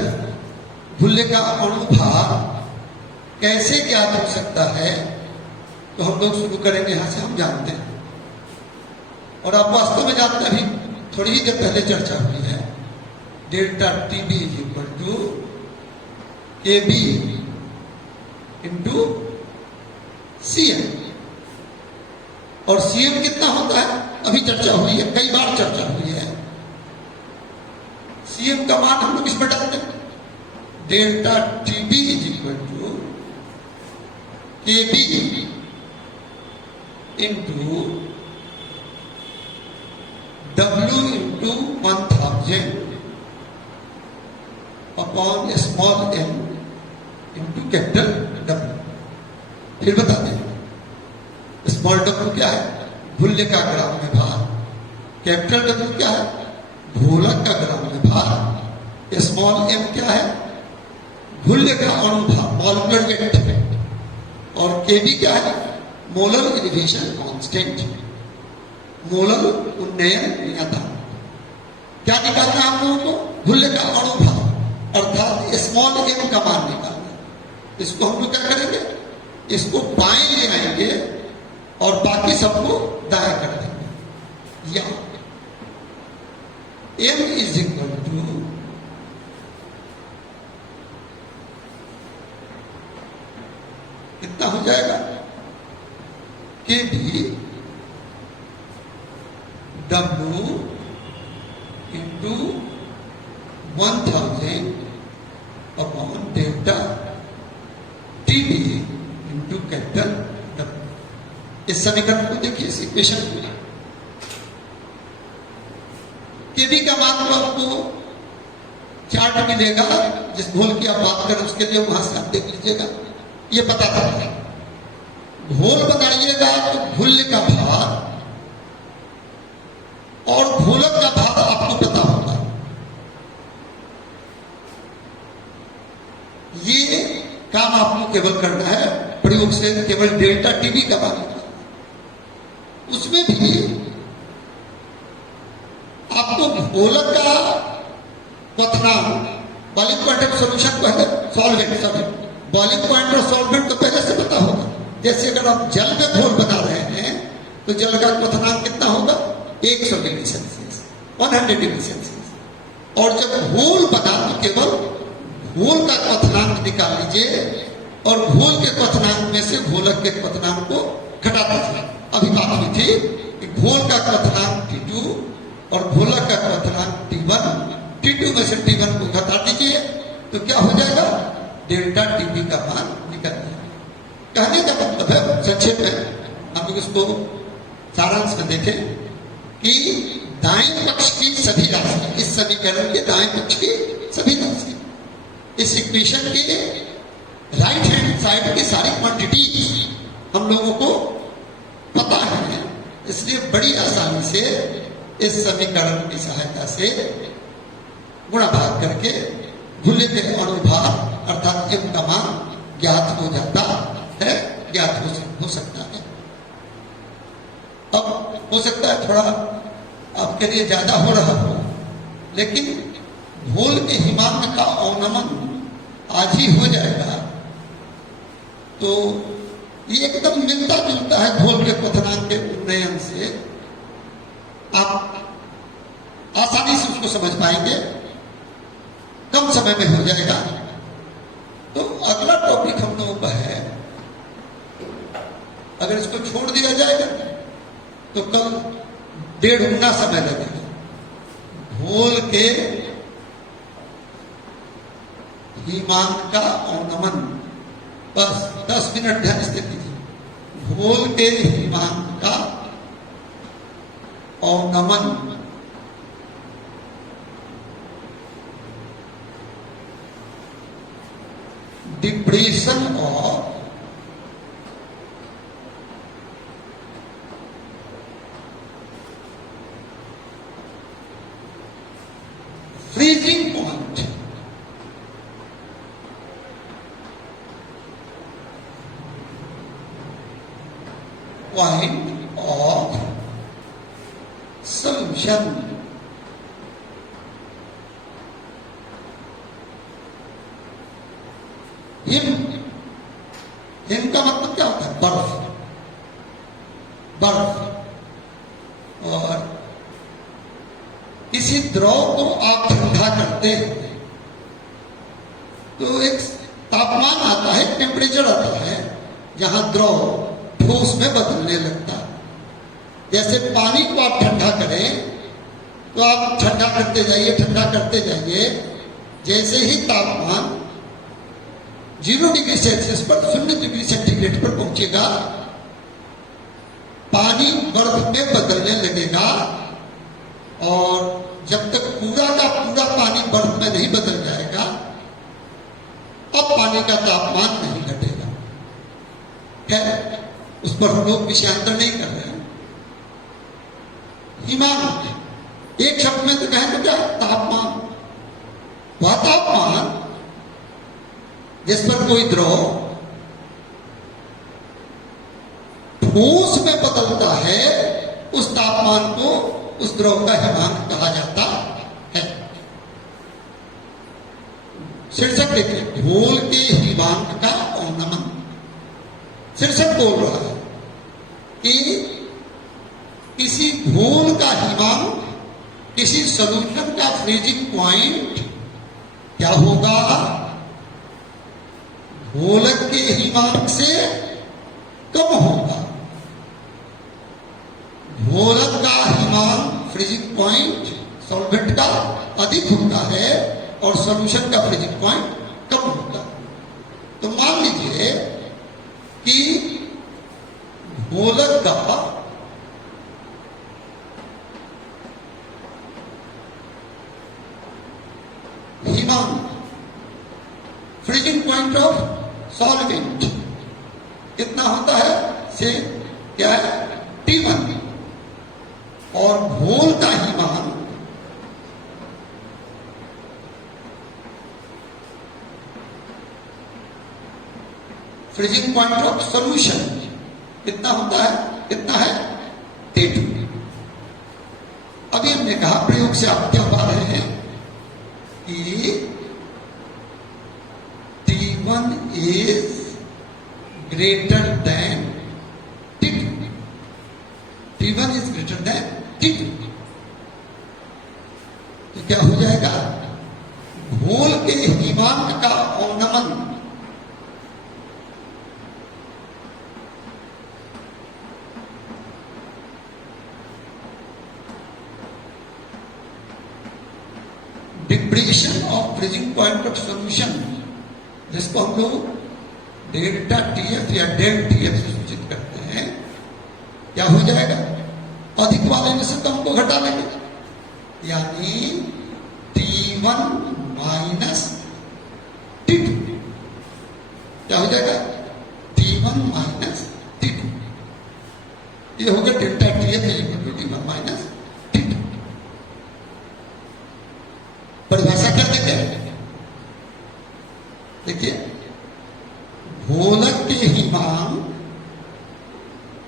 घुल्ले का अणुभार कैसे ज्ञात हो सकता है, तो हम लोग शुरू करेंगे यहां से। हम जानते हैं और आप वास्तव में जानते हैं, अभी थोड़ी ही देर पहले चर्चा हुई है, delta TB is equal to K B into CM. और सीएम कितना होता है अभी चर्चा हुई है, कई बार चर्चा हुई है। सीएम का मान हम लोग इसमें डालते हैं, delta TB is equal to K B into W into 1000 upon small m into capital W। फिर बता दें, स्मॉल w क्या है? घुल्ले का ग्राम में भार। कैपिटल W क्या है? घोलक का ग्राम में भार। स्मॉल m क्या है? घुल्ले का अणु भार, मॉलिक्यूलर वेट। और kb क्या है? मोलर एलिवेशन कांस्टेंट, मोलर उन्नयन नियतांक। क्या निकालना है हम लोगों को? घुल्ले का अणु भार, अर्थात स्मॉल m का मान निकालना। इसको हम लोग क्या करेंगे? इसको बाएं ले आएंगे और बाकी सबको दाएं कर देंगे। या m इज इक्वल टू कितना हो जाएगा? K B W into 1000 upon delta TB into capital W। इस समीकरण को देखिए, इस इक्वेशन को। केबी का मान तो आपको चार्ट मिलेगा, जिस घोल की आप बात करें उसके लिए वहां से आप देख लीजिएगा, ये पता था। घोल बनाइएगा तो घुल्ले का भार और घोलक का भार आपको पता होगा। ये काम आपको केवल करना है प्रयोग से, केवल डेल्टा टीबी का मान निकालना। उसमें भी आपको घोलक का क्वथनांक, बॉइलिंग पॉइंट ऑफ सॉल्यूशन पहले, सॉल्वेंट बॉइलिंग पॉइंट और सॉल्वेंट तो पहले से पता होगा। जैसे अगर आप जल में घोल बना रहे हैं तो जल का क्वथनांक कितना होगा? 100 डिग्री सेल्सियस, 100 डिग्री सेल्सियस। और जब घोल बना तो केवल घोल का क्वथनांक निकाल लीजिए और घोल के क्वथनांक में से घोलक के क्वथनांक को घटा दीजिए। अभी बात हुई थी कि घोल का क्वथनांक T2 और भोलक का क्वथनांक T1, T2 में से T1 को घटा दीजिए तो क्या हो जाएगा, डेल्टा टीबी का मान निकल जाएगा। कहने का मतलब है संक्षेप में हम इसको सारांश में देखें कि दाएं पक्ष की सभी राशि, इस समीकरण के दाएं पक्ष की सभी राशि, इस इक्वेशन के राइट हैंड साइड की सारी क्वांटिटी हम लोगों को पता है, इसलिए बड़ी आसानी से इस समीकरण की सहायता से गुणा भाग करके भूले के अनुभार अर्थात m का मान ज्ञात हो जाता है, ज्ञात हो सकता है। अब हो सकता है थोड़ा आपके लिए ज्यादा हो रहा हो, लेकिन भूल के हिमांक का अवनमन आज ही हो जाएगा तो ये एकदम मिलता जुलता है भूल के क्वथनांक के उन्नयन से, आप आसानी से उसको समझ पाएंगे, कम समय में हो जाएगा। तो अगला टॉपिक हम लोगों का है, अगर इसको छोड़ दिया जाएगा तो कल 1.5 गुना समय लगेगा। भूल के हिमांक का अवनमन, बस 10 मिनट ध्यान से कीजिए। भूल के हिमांक का अवनमन depression of freezing point, point of solution. हिम का मतलब क्या होता है, बर्फ, बर्फ। और किसी द्रव को आप ठंडा करते हैं तो एक तापमान आता है, टेम्परेचर आता है, जहां द्रव ठोस में बदलने लगता है। जैसे पानी को आप ठंडा करें तो आप ठंडा करते जाइए, ठंडा करते जाइए, जैसे ही तापमान 0 डिग्री सेल्सियस पर 0 डिग्री सेंटीग्रेड पर पहुंचेगा, पानी बर्फ में बदलने लगेगा। और जब तक पूरा का पूरा पानी बर्फ में नहीं बदल जाएगा, अब पानी का तापमान नहीं घटेगा। खैर, उस पर हम लोग विषयांतर नहीं कर रहे हैं। हिमांक, एक शब्द में तो कहें तो क्या, तापमान। वह तापमान जिस पर कोई द्रव ठोस में बदलता है, उस तापमान को, उस द्रव का हिमांक कहा जाता है। शीर्षक देखिए, घोल के हिमांक का अवनमन। शीर्षक बोल रहा है कि किसी घोल का हिमांक, किसी सॉल्यूशन का फ्रीजिंग पॉइंट क्या होगा, घोलक के हिमांक से कम होगा। घोलक का हिमांक, फ्रीजिंग पॉइंट सॉल्वेंट का अधिक होता है और सॉल्यूशन का फ्रीजिंग पॉइंट कम होता है। तो मान लीजिए कि घोलक का हिमांक, फ्रीजिंग पॉइंट ऑफ सॉल्वेंट कितना होता है, से क्या है, T1, और घोल का हिमांक फ्रीजिंग पॉइंट ऑफ सॉल्यूशन कितना होता है, कितना है, T2। अभी हमने कहा, प्रयोग से आप क्या पा रहे हैं कि T1 is greater than T2. T1 is greater than T2। तो क्या हो जाएगा, घोल के हिमांक का अवनमन vibration of freezing point of solution, जिसको हम लोग डेल्टा टीएफ या डेल टीएफ से सूचित करते हैं, क्या हो जाएगा? अधिक वाले में से कम को घटा लेंगे, यानी T1 माइनस T2 क्या हो जाएगा? T1 minus T2। ये होगा delta TF equal to T1 minus T2। परिभाषा क्या देते हैं? देखिए, घोलक के हिमांक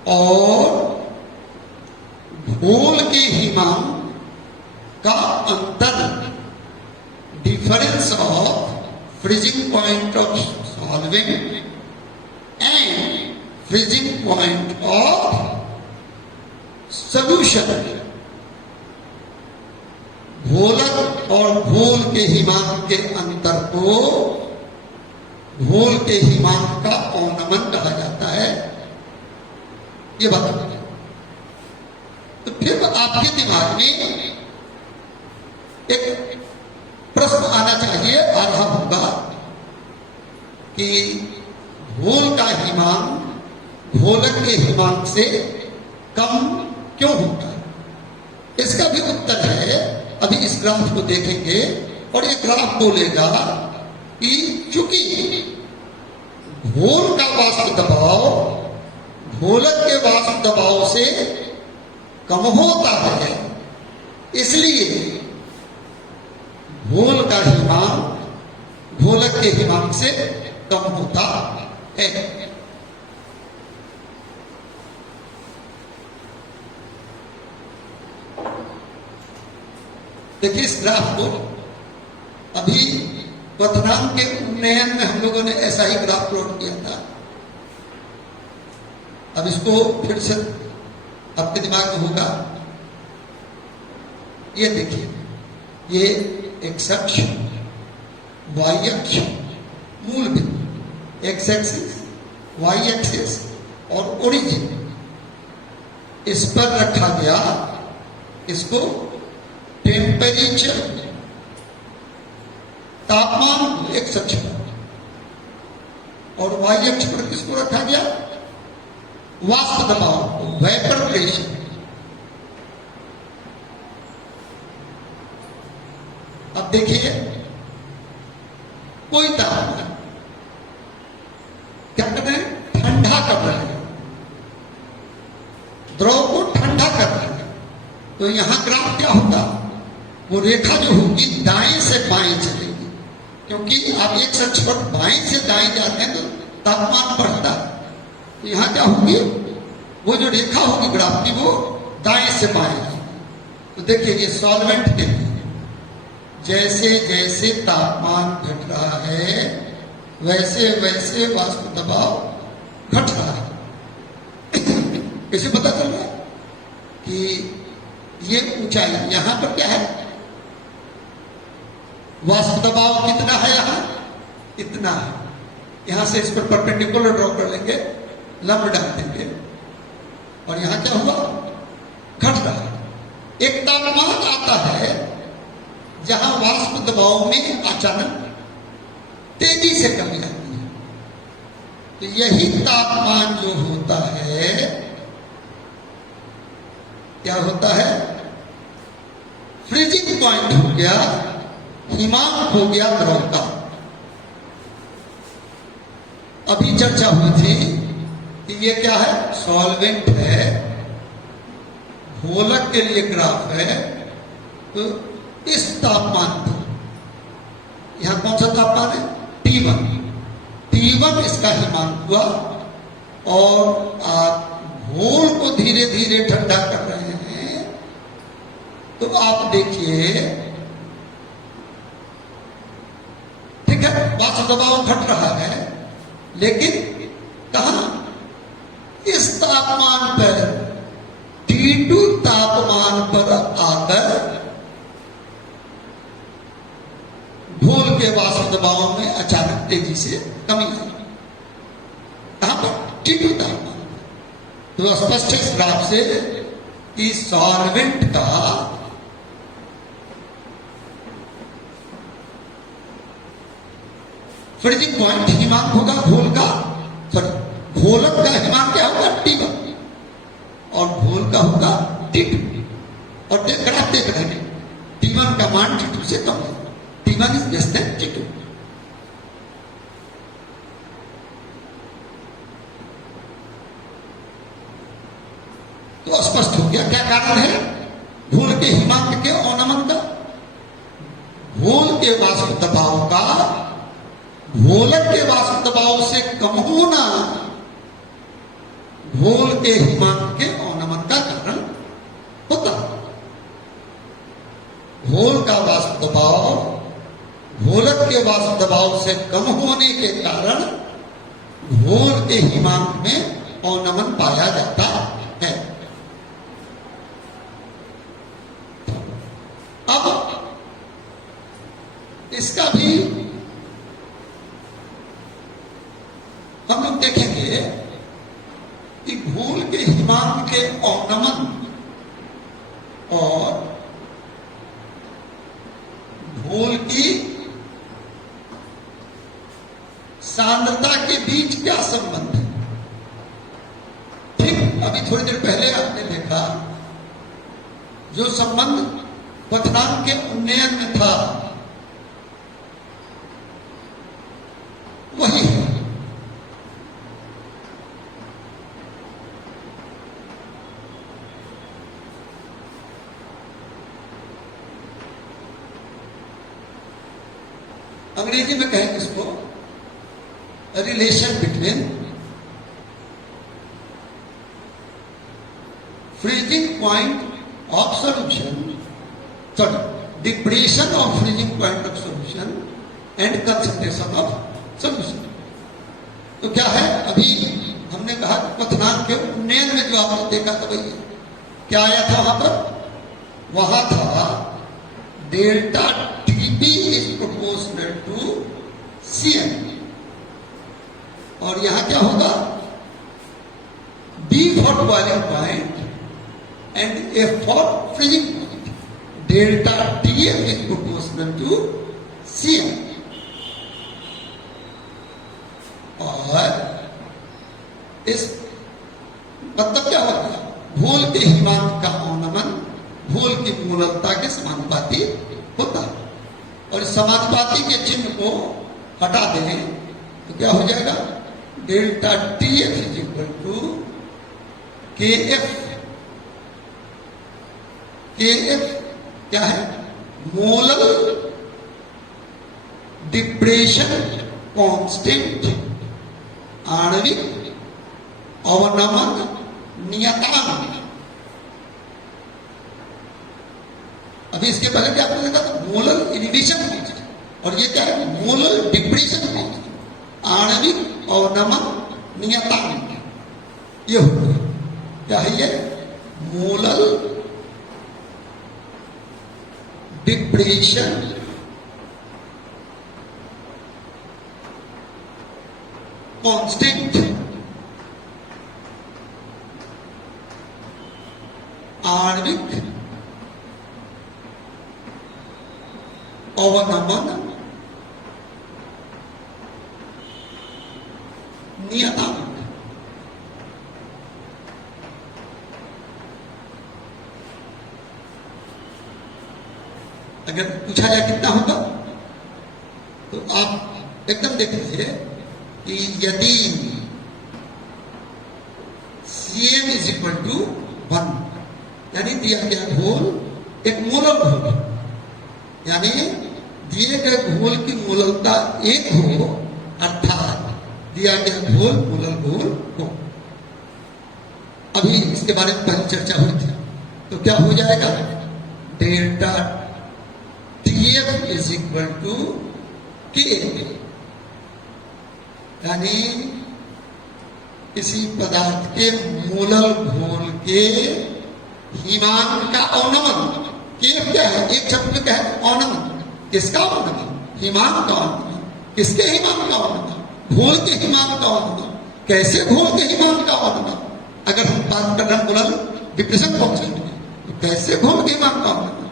और घोल के हिमांक का अंतर, difference of freezing point of solvent and freezing point of solution. घोलक और घोल के हिमांक के अंतर को घोल के हिमांक का औनमन कहा जाता है। ये बात, तो फिर आपके दिमाग में एक प्रश्न आना चाहिए, आ रहा होगा कि घोल का हिमांक घोलक के हिमांक से कम क्यों होता है? इसका भी उत्तर है, अभी इस ग्राफ को देखेंगे और ये ग्राफ बोलेगा कि चूंकि घोल का वाष्प दबाव घोलक के वाष्प दबाव से कम होता है, इसलिए घोल का हिमांक घोलक के हिमांक से कम होता है। देखिए इस ग्राफ को, अभी क्वथनांक के उन्नयन में हम लोगों ने ऐसा ही ग्राफ प्लॉट किया था। अब इसको फिर से आपके दिमाग में होगा, ये देखिए, ये एक्स अक्ष, वाई अक्ष, मूल बिंदु, एक्स एक्सिस, वाई एक्सिस और ओरिजिन, इस पर रखा गया इसको टेम्परेचर, तापमान एक्स अक्ष पर, और वाई अक्ष पर किसको रखा गया? वाष्प दबाव, वेपर प्रेशर। अब देखिए, कोई तापमान क्या कर रहे हैं? ठंडा कर रहे हैं, द्रव को ठंडा कर रहे हैं। तो यहां ग्राफ क्या होगा? वो रेखा जो होगी दाएं से बाएं चलेगी, क्योंकि आप एक अक्ष पर बाएं से दाएं जाते हैं तो तापमान बढ़ता है। तो यहां क्या होगी? वो जो रेखा होगी ग्राफ की, वो दाएं से बाएं। तो देखिए, ये सॉल्वेंट के लिए जैसे जैसे तापमान घट रहा है वैसे वैसे वाष्प दबाव घट रहा है। कैसे पता चल रहा है कि ये ऊंचाई यहां पर क्या है? वाष्प दबाव कितना है? यहां इतना है। यहां से इस पर परपेंडिकुलर ड्रॉ कर लेंगे, लंब डाल देंगे, और यहां क्या हुआ? घट रहा है। एक तापमान आता है जहां वाष्प दबाव में अचानक तेजी से कमी आती है। तो यही तापमान जो होता है, क्या होता है? फ्रीजिंग पॉइंट हो गया, हिमांक हो गया द्रव का। अभी चर्चा हुई थी कि ये क्या है? सॉल्वेंट है, घोलक के लिए ग्राफ है। तो इस तापमान पर, यहां कौन सा तापमान है? T1। T1 इसका हिमांक हुआ, और आप घोल को धीरे धीरे ठंडा कर रहे हैं। तो आप देखिए, ठीक है, वाष्प दबाव घट रहा है, लेकिन कहां? इस तापमान पर, T2 तापमान पर आकर घोल के वाष्प दबाव में अचानक तेजी से कमी आई। कहां पर? T2 तापमान। तो स्पष्ट है इस ग्राफ से कि सॉल्वेंट का फ्रीजिंग पॉइंट हिमांक होगा घोल का, सॉरी घोलक का हिमांक क्या होगा T1 और घोल का होगा T2 और देख रहे हैं T1 का मान T2 से कम है, T1 is less than T2। तो स्पष्ट हो गया क्या कारण है घोल के हिमांक के अवनमन का। घोल के वाष्प दबाव का घोलक के वाष्प दबाव से कम होना घोल के हिमांक के अवनमन का कारण होता। घोल का वाष्प दबाव घोलक के वाष्प दबाव से कम होने के कारण घोल के हिमांक में अवनमन पाया जाता है। अब इसका भी हम लोग देखेंगे कि घोल के हिमांक के अवनमन और घोल की सांद्रता के बीच क्या संबंध है। ठीक अभी थोड़ी देर पहले आपने देखा जो संबंध क्वथनांक के उन्नयन में था वही है। अंग्रेजी में कहेंगे इसको relation between freezing point of solution, sorry depression of freezing point of solution and concentration of solution. तो क्या है अभी हमने कहा क्वथनांक के उन्नयन में जो आपने देखा था वही क्या आया था वहां था delta TB is proportional to Cm और यहां क्या होगा D for boiling point and F for freezing point, delta Tf is proportional to Cm। और इस मतलब क्या होगा घोल के हिमांक का अवनमन घोल की मूललता के समानुपाती होता है और इस समानुपाती के चिन्ह को हटा दें तो क्या हो जाएगा delta Tf is equal to Kf। Kf क्या है मोलल डिप्रेशन कांस्टेंट आणविक अवनमन नियतांक। अभी इसके पहले क्या आपने देखा था मोलल इनिबिशन कांस्टेंट और ये क्या है मोलल डिप्रेशन कांस्टेंट आणविक अवनमन नियतांक। ये हो गया क्या है ये मोलल डिप्रेशन कांस्टेंट आणविक अवनमन नियतांक। अगर पूछा जाए कितना होगा तो आप एकदम देख लीजिए कि यदि Cm इज इक्वल टू 1 यानी दिया गया घोल एक मोलल घोल यानी दिए गए घोल की मोललता 1 हो अर्थात दिया गया घोल मोलल घोल हो। अभी इसके बारे में पहले चर्चा हुई थी तो क्या हो जाएगा delta Tf is equal to K यानी किसी पदार्थ के मोलल घोल के हिमांक का अवनमन। Kf क्या है एक शब्द में क्या है अवनमन। किसका अवनमन हिमांक का अवनमन। किसके हिमांक का अवनमन घोल के हिमांक का अवनमन। कैसे घोल के हिमांक का अवनमन अगर हम बात कर रहे हैं मोलल डिप्रेशन कांस्टेंट तो कैसे घोल के हिमांक का अवनमन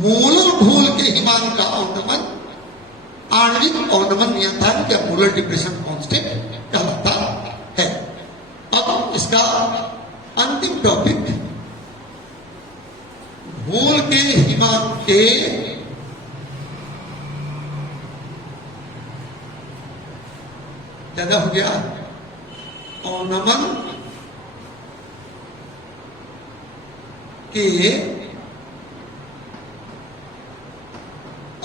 मोलल घोल के हिमांक का अवनमन आणविक अवनमन नियतांक या मोलर डिप्रेशन कांस्टेंट कहलाता है। अब इसका अंतिम टॉपिक, घोल के हिमांक के ज्यादा हो गया अवनमन के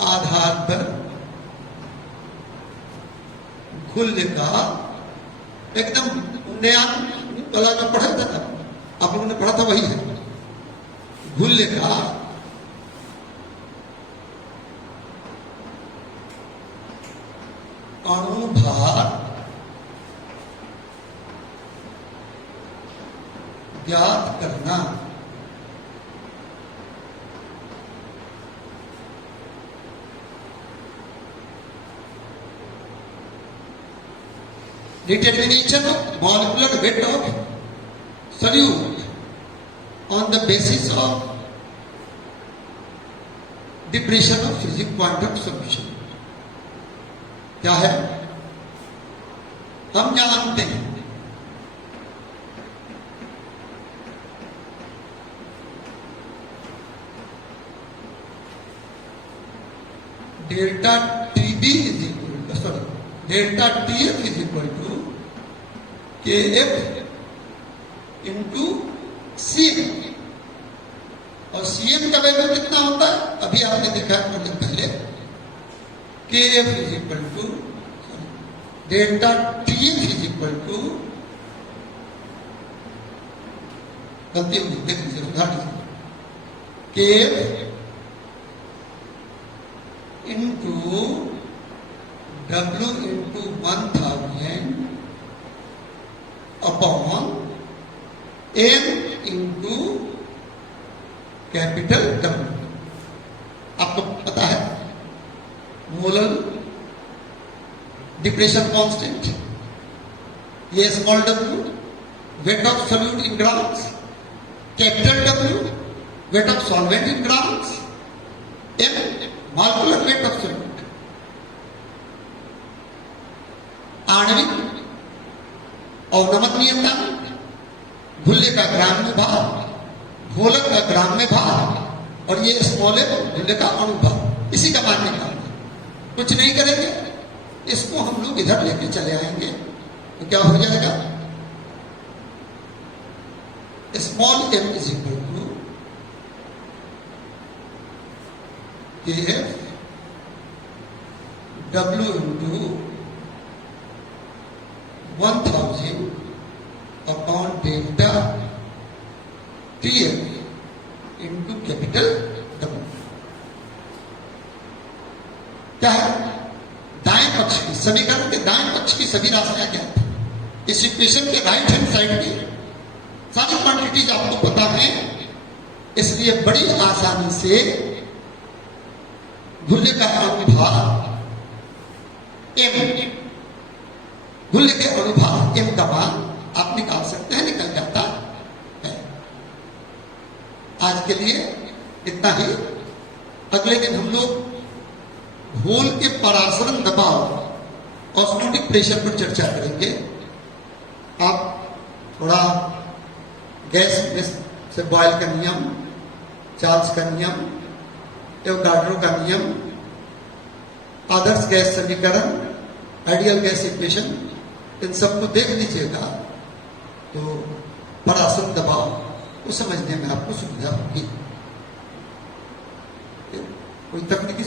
आधार पर घुल्य का एकदम उन्नयन वाला जो पढ़ा था ना, आप लोगों ने पढ़ा था वही है। घुल्य का अणुभार ज्ञात करना। Determination of molecular weight of solute on the basis of depression of physics quantum solution क्या है? हम जानते हैं delta TB is equal to, sorry, delta TF is equal to K F into CM. और सीएम का value कितना होता है? अभी आपने देखा कुछ दिन पहले, K F is equal to delta TF is equal to, गलती होगी देख लीजिए, सुधार लीजिए, K F into W into 1000 upon M into capital W. आपको पता है मोलर डिप्रेशन कांस्टेंट, ये small W weight of solute in grams, capital W weight of solvent in grams, M molecular weight of solute. आणविक अवनमन नियतांक, घुल्य का gram में भार, घोलक का ग्राम में भार, और ये स्मॉल घुल्य का अणुभार, इसी का मान निकालना। कुछ नहीं करेंगे, इसको हम लोग इधर लेके चले आएंगे तो क्या हो जाएगा? Small M is equal to K F W into 1000 upon delta TF into capital W. क्या है? दाएं पक्ष की, समीकरण के दाएं पक्ष की सभी राशियां क्या है? इस इक्वेशन के राइट हैंड साइड की सारी क्वांटिटीज आपको पता है, इसलिए बड़ी आसानी से घुल्य का अणुभार एम, घुल्य के अणुभार एम का मान आप निकाल सकते हैं, निकल जाता है। आज के लिए इतना ही। अगले दिन हम लोग घोल के परासरण दबाव ऑस्मोटिक प्रेशर पर चर्चा करेंगे। आप थोड़ा गैस में से बॉयल का नियम, चार्ल्स का नियम, एवोगाड्रो का नियम, आदर्श गैस समीकरण, आइडियल गैस इक्वेशन, इन सबको देख लीजिएगा तो परासरण दबाव को समझने में आपको सुविधा होगी। कोई तकनीकी